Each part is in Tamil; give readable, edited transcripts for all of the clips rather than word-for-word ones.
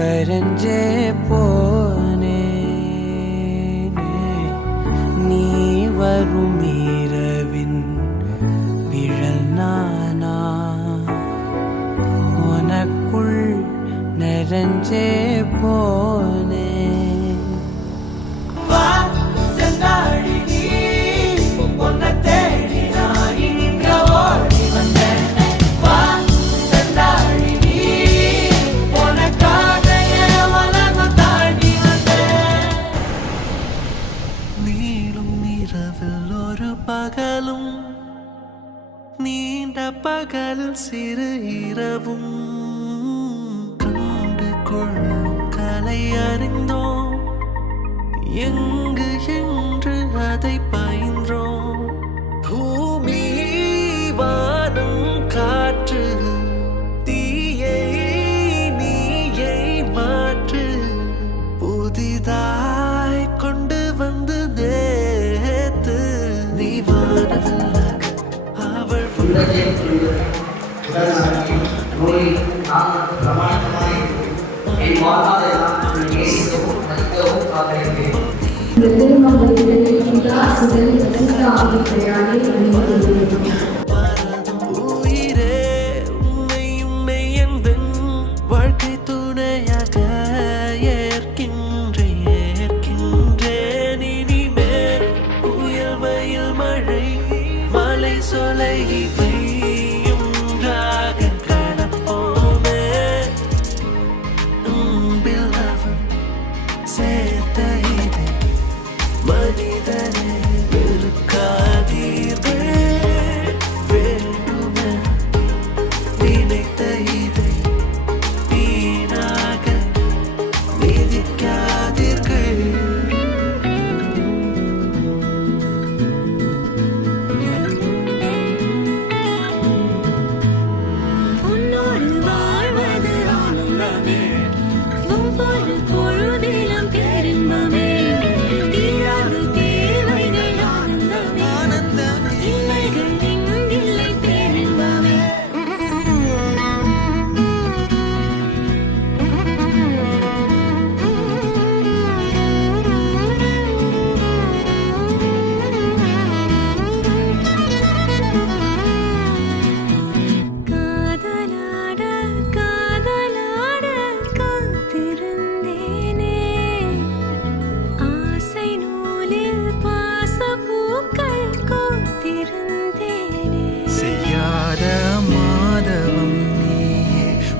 கரஞ்சே போனே நீ வரும் இரவின் விழல் நானா உனக்குள் நிறைஞ்சே போனே பகலும் நீண்ட பகலில் சிறு இரவும் கண்டு கொள்ளும் கலை அறிந்தோம் எங்கு என்று அதை பயின்றோம் பூமி வானம் காற்று தீயை நீயை மாற்று புதிதாய் கொண்டு வந்து வாழ்க்கை துணையாக ஏற்கின்றேன் இனிமேல் புயல் வயல் மழை மலை சொலை மனிதனே இருக்காதீர்கள் வேண்டுமே நினைத்த இதை வீணாக மிதிக்காதீர்கள் உன்னோடு வாழ்வது ஆனந்தமே ஒவ்வொரு பொழுதிலும் பேரின்பமே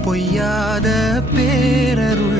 பொய்யாத பேரருள்